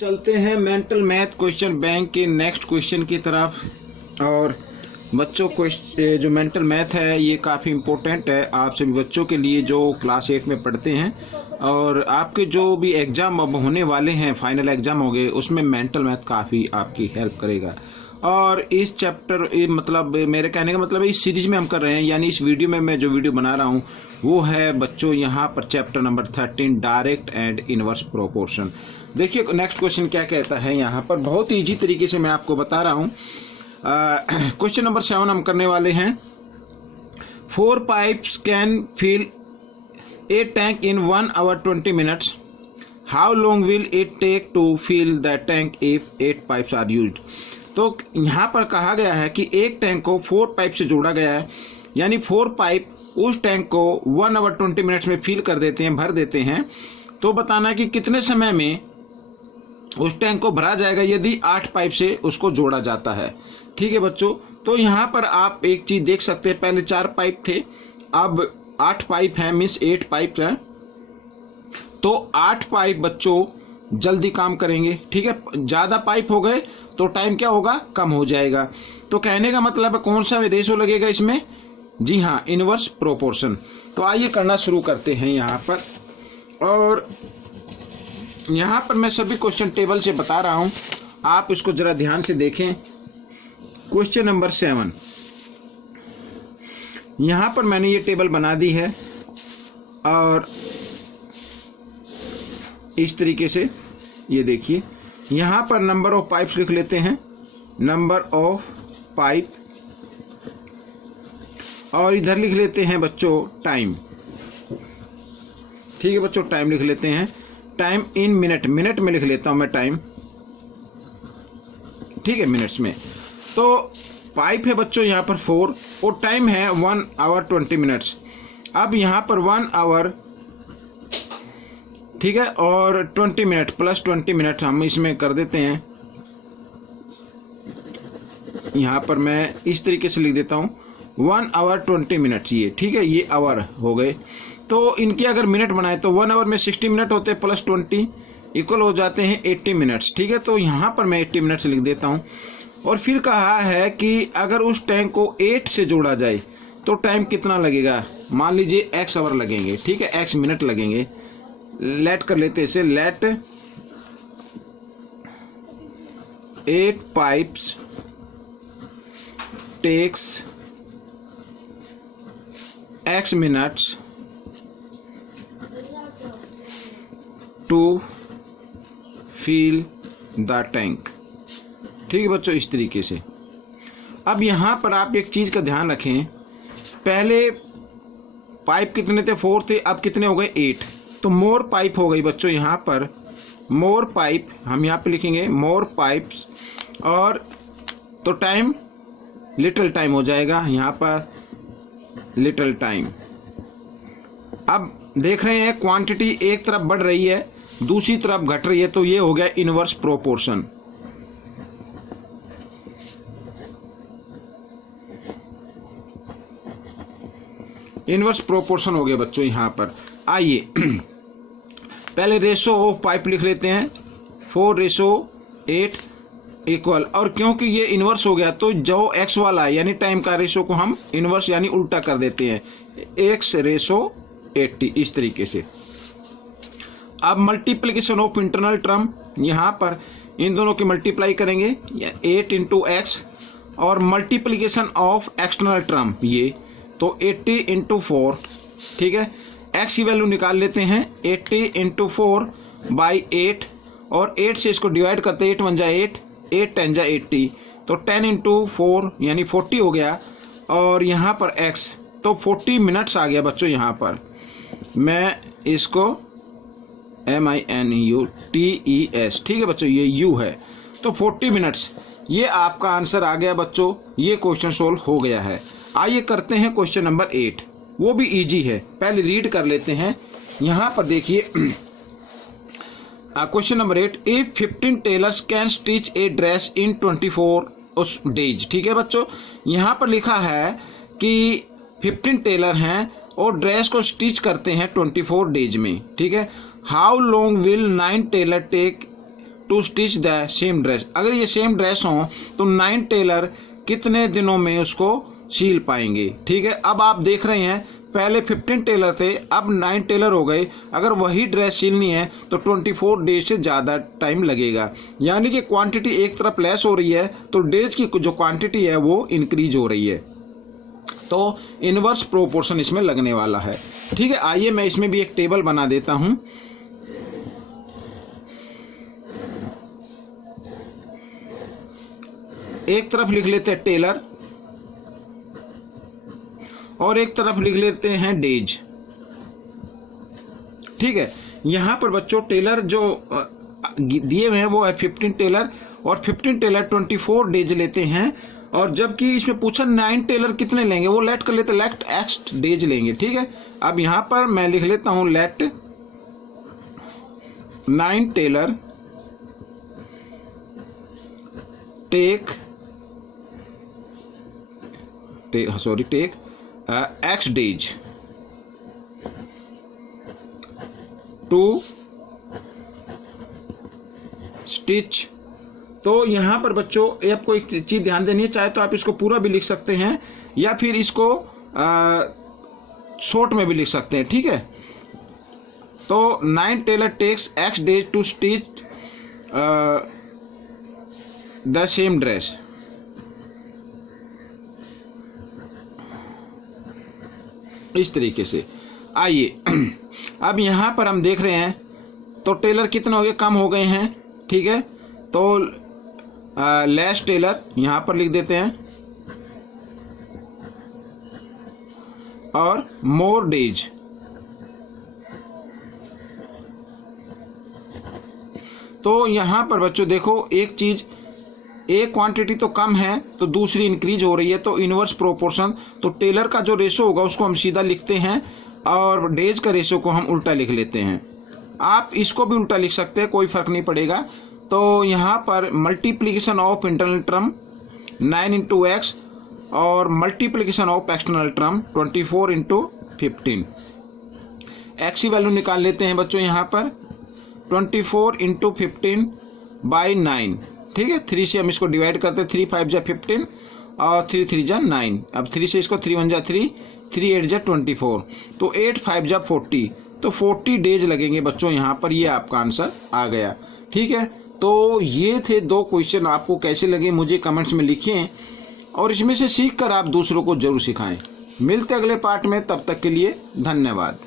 चलते हैं mental math question bank के नेक्स्ट क्वेश्चन की तरफ। और बच्चों को जो मेंटल मैथ है ये काफ़ी इम्पोर्टेंट है आप सभी बच्चों के लिए जो क्लास 8 में पढ़ते हैं। और आपके जो भी एग्ज़ाम अब होने वाले हैं, फाइनल एग्ज़ाम हो गए, उसमें मेंटल मैथ काफ़ी आपकी हेल्प करेगा। और इस चैप्टर मतलब मेरे कहने का मतलब इस सीरीज में हम कर रहे हैं, यानी इस वीडियो में मैं जो वीडियो बना रहा हूँ वो है बच्चों यहाँ पर chapter number 13 direct and inverse proportion. देखिए नेक्स्ट क्वेश्चन क्या कहता है यहाँ पर, बहुत ईजी तरीके से मैं आपको बता रहा हूँ। क्वेश्चन नंबर 7 हम करने वाले हैं। 4 pipes can fill a tank in 1 hour 20 minutes. How long will it take to fill the tank if 8 pipes are used? तो यहाँ पर कहा गया है कि एक टैंक को 4 पाइप से जोड़ा गया है, यानी 4 पाइप उस टैंक को 1 hour 20 minutes में फिल कर देते हैं, भर देते हैं। तो बताना है कि कितने समय में उस टैंक को भरा जाएगा यदि 8 पाइप से उसको जोड़ा जाता है। ठीक है बच्चों, तो यहाँ पर आप एक चीज देख सकते हैं, पहले 4 पाइप थे, अब 8 पाइप हैं, मीन्स 8 पाइप हैं। तो 8 पाइप बच्चों जल्दी काम करेंगे। ठीक है, ज्यादा पाइप हो गए तो टाइम क्या होगा, कम हो जाएगा। तो कहने का मतलब है कौन सा रेशो लगेगा इसमें, जी हाँ, इनवर्स प्रोपोर्शन। तो आइए करना शुरू करते हैं यहाँ पर। और यहाँ पर मैं सभी क्वेश्चन टेबल से बता रहा हूँ, आप इसको जरा ध्यान से देखें। क्वेश्चन नंबर 7 यहाँ पर मैंने ये टेबल बना दी है और इस तरीके से ये देखिए, यहाँ पर नंबर ऑफ पाइप्स लिख लेते हैं, नंबर ऑफ पाइप, और इधर लिख लेते हैं बच्चों टाइम। ठीक है बच्चों, टाइम लिख लेते हैं, टाइम इन मिनट, मिनट में लिख लेता हूं मैं टाइम। ठीक है, मिनट्स में। तो पाइप है बच्चों यहाँ पर 4 और टाइम है 1 hour 20 minutes। अब यहाँ पर 1 hour, ठीक है, और 20 मिनट प्लस 20 मिनट हम इसमें कर देते हैं। यहाँ पर मैं इस तरीके से लिख देता हूँ 1 hour 20 minutes, ये ठीक है, ये आवर हो गए। तो इनके अगर मिनट बनाए तो 1 hour में 60 मिनट होते हैं, प्लस 20 इक्वल हो जाते हैं 80 मिनट्स। ठीक है, तो यहाँ पर मैं 80 मिनट्स लिख देता हूँ। और फिर कहा है कि अगर उस टैंक को 8 से जोड़ा जाए तो टाइम कितना लगेगा, मान लीजिए x आवर लगेंगे। ठीक है, x मिनट लगेंगे। लेट कर लेते इसे, let 8 pipes takes x minutes to fill the tank. ठीक है बच्चों, इस तरीके से। अब यहाँ पर आप एक चीज का ध्यान रखें, पहले पाइप कितने थे, 4 थे, अब कितने हो गए, 8। तो मोर पाइप हो गई बच्चों, यहाँ पर मोर पाइप हम यहाँ पे लिखेंगे, मोर पाइप्स। और तो टाइम लिटिल टाइम हो जाएगा, यहाँ पर लिटिल टाइम। अब देख रहे हैं क्वांटिटी एक तरफ बढ़ रही है, दूसरी तरफ घट रही है, तो ये हो गया इनवर्स प्रोपोर्शन। इनवर्स प्रोपोर्शन हो गया बच्चों यहाँ पर। आइए पहले रेशो ऑफ पाइप लिख लेते हैं, 4:8 इक्वल, और क्योंकि ये इनवर्स हो गया तो जो x वाला है यानी टाइम का रेशो को हम इनवर्स यानी उल्टा कर देते हैं, x/80, इस तरीके से। अब मल्टीप्लिकेशन ऑफ इंटरनल टर्म, यहाँ पर इन दोनों की मल्टीप्लाई करेंगे 8 × x, और मल्टीप्लिकेशन ऑफ एक्सटर्नल टर्म ये तो 80 × 4। ठीक है, x की वैल्यू निकाल लेते हैं, 80 × 4/8, और 8 से इसको डिवाइड करते हैं, 8 1 जा 8, 8 10 जा 80, तो 10 × 4 यानी 40 हो गया। और यहाँ पर x तो 40 मिनट्स आ गया बच्चों। यहाँ पर मैं इसको MINUTES, ठीक है बच्चों, ये U है, तो 40 मिनट्स, ये आपका आंसर आ गया बच्चों। ये क्वेश्चन सोल्व हो गया है। आइए करते हैं क्वेश्चन नंबर 8, वो भी इजी है, पहले रीड कर लेते हैं। यहाँ पर देखिए question number 8, if 15 tailors can stitch a dress in 24 days. ठीक है बच्चों, यहाँ पर लिखा है कि 15 टेलर हैं और ड्रेस को स्टिच करते हैं 24 डेज में। ठीक है, how long will 9 tailor take to stitch the same dress. अगर ये सेम ड्रेस हो तो 9 टेलर कितने दिनों में उसको सील पाएंगे। ठीक है, अब आप देख रहे हैं पहले 15 टेलर थे, अब 9 टेलर हो गए। अगर वही ड्रेस सिलनी है तो 24 डेज से ज़्यादा टाइम लगेगा, यानी कि क्वांटिटी एक तरफ लेस हो रही है तो डेज की जो क्वांटिटी है वो इंक्रीज हो रही है। तो इनवर्स प्रोपोर्शन इसमें लगने वाला है। ठीक है, आइए मैं इसमें भी एक टेबल बना देता हूं। एक तरफ लिख लेते हैं टेलर और एक तरफ लिख लेते हैं डेज। ठीक है, यहां पर बच्चों टेलर जो दिए हुए हैं वो है 15 टेलर और 15 टेलर 24 डेज लेते हैं, और जबकि इसमें पूछा 9 टेलर कितने लेंगे, वो लेट कर लेते, लेट एक्स डेज लेंगे। ठीक है, अब यहां पर मैं लिख लेता हूं let 9 tailor take X days to stitch. तो यहां पर बच्चों ये आपको एक चीज ध्यान देनी है, चाहे तो आप इसको पूरा भी लिख सकते हैं या फिर इसको शॉर्ट में भी लिख सकते हैं। ठीक है, तो 9 tailor takes X days to stitch the same dress. इस तरीके से। आइए अब यहां पर हम देख रहे हैं तो टेलर कितने हो गए, कम हो गए हैं। ठीक है, तो लेस टेलर यहां पर लिख देते हैं और मोर डेज। तो यहां पर बच्चों देखो एक चीज, एक क्वांटिटी तो कम है तो दूसरी इंक्रीज हो रही है, तो इनवर्स प्रोपोर्शन। तो टेलर का जो रेशो होगा उसको हम सीधा लिखते हैं और डेज का रेशो को हम उल्टा लिख लेते हैं। आप इसको भी उल्टा लिख सकते हैं, कोई फर्क नहीं पड़ेगा। तो यहाँ पर multiplication of internal term 9 into X और multiplication of external term 24 into 15। X की वैल्यू निकाल लेते हैं बच्चों यहाँ पर 24 इंटू 15 बाई 9। ठीक है, 3 से हम इसको डिवाइड करते हैं, 3 5 जा 15 और 3 3 जा 9। अब 3 से इसको 3 1 जा 3, 3 8 जा 24, तो 8 5 जा 40, तो 40 डेज लगेंगे बच्चों यहाँ पर। ये आपका आंसर आ गया। ठीक है, तो ये थे 2 क्वेश्चन। आपको कैसे लगे मुझे कमेंट्स में लिखें और इसमें से सीख कर आप दूसरों को जरूर सिखाएं। मिलते अगले पार्ट में, तब तक के लिए धन्यवाद।